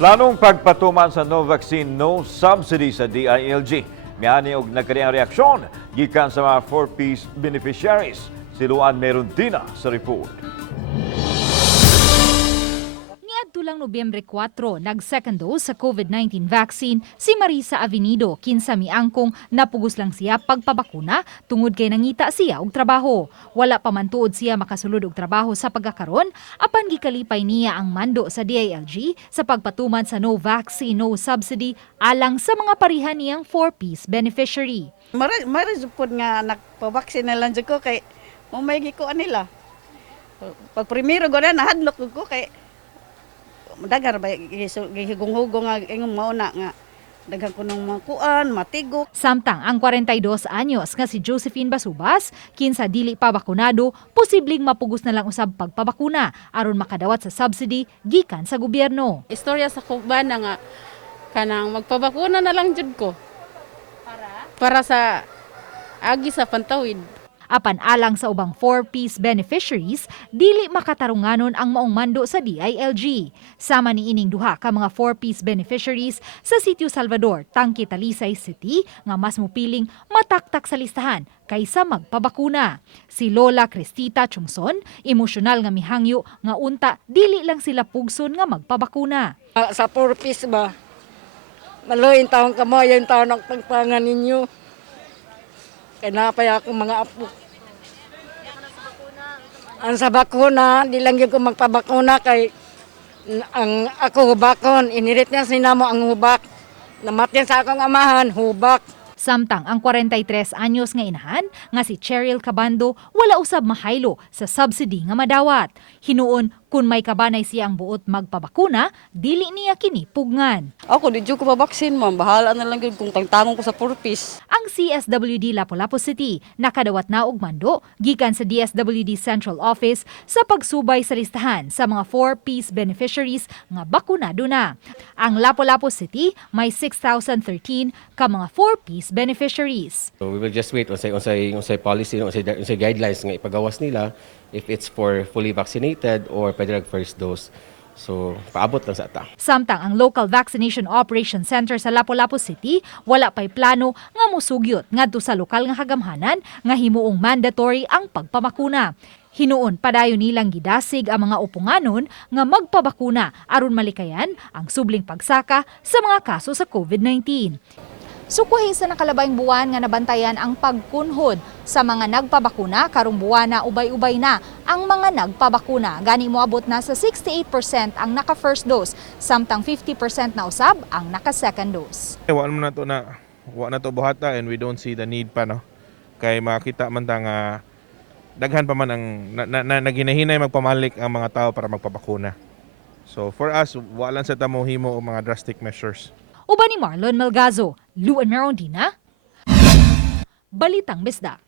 Planong pagpatuman sa no vaccine, no subsidy sa DILG. Miyani og nagkariang reaksyon gikan sa mga 4-piece beneficiaries. Siluan meron din sa report. Niadto lang Nobyembre 4, nag-second dose sa COVID-19 vaccine si Marisa Avenido kinsa miangkong napugos lang siya pagpabakuna tungod kay nangita siya og trabaho. Wala pa man tuod siya makasulod og trabaho sa pagkakaron apan gikalipay niya ang mando sa DILG sa pagpatuman sa no vaccine, no subsidy alang sa mga parihan niyang 4-piece beneficiary. Mara jud nga nagpabaksin na lang jud ko kay may gikuan nila. Pag primero ko na nahadlok ko kay dagar ba gihigong-hugong nga ingong mauna nga daghan ko ng mga kuan, matigok. Samtang ang 42 anyos nga si Josephine Basubas, kinsa dili pa bakunado, posibleng mapugos na lang usab pagpabakuna aron makadawat sa subsidy gikan sa gobyerno. Istorya sa kubana nga kanang magpabakuna na lang jud ko. Para sa agi sa pantawid. Apan alang sa ubang 4-piece beneficiaries, dili makatarunganon ang maong mando sa DILG. Sama ni ining duha ka mga 4-piece beneficiaries sa Sitio Salvador, Tangke, Talisay City nga mas mupiling mataktak sa listahan kaysa magpabakuna. Si Lola Cristita Chungson, emosyonal nga mihangyo nga unta dili lang sila pugson nga magpabakuna. Sa purpose ba, maloy taon ka mo, yung taon ng pagpangan ninyo. Kaya napay ako mga apo. Ang sa bakuna, di lang yung magpabakuna kay ang ako hubakon. Inirit niya sinamo ang hubak. Namatyan sa akong amahan, hubak. Samtang ang 43 anyos nga inahan nga si Cheryl Cabando wala usab mahaylo sa subsidy nga madawat. Hinuon kun may kabanay siya ang buot magpabakuna, dili niya kini pugngan. Ako di jud ko babaksin ma'am, bahala na lang gyud kung tangtangon ko sa purpose. Ang CSWD Lapu-Lapu City nakadawat na og mando gikan sa DSWD Central Office sa pagsubay sa listahan sa mga 4-piece beneficiaries nga bakunado na. Ang Lapu-Lapu City may 6,013 ka mga 4-piece beneficiaries. So we will just wait unsay policy, unsay guidelines nga ipagawas nila if it's for fully vaccinated or pwede lang first dose. So paabot lang sa ata. Samtang ang Local Vaccination Operation Center sa Lapu-Lapu City wala pay plano nga mosugyot ngadto sa lokal nga kagamhanan nga himuong mandatory ang pagpabakuna. Hinuon padayon nilang gidasig ang mga upunganon nga magpabakuna aron malikayan ang subling pagsaka sa mga kaso sa COVID-19. Sukuhi sa nakalabayng buwan nga nabantayan ang pagkunhod sa mga nagpabakuna karong buwan na ubay-ubay na ang mga nagpabakuna. Gani moabot na sa 68% ang naka-first dose, samtang 50% na usab ang naka-second dose. Wala na to buhata and we don't see the need pa no. Kay makita man ta nga daghan pa man ang naginahinay magpamalik ang mga tao para magpabakuna. So for us, wala sa tamo himo og mga drastic measures. Uban ni Marlon Melgazo, Luan Merondina, Balitang Bisda.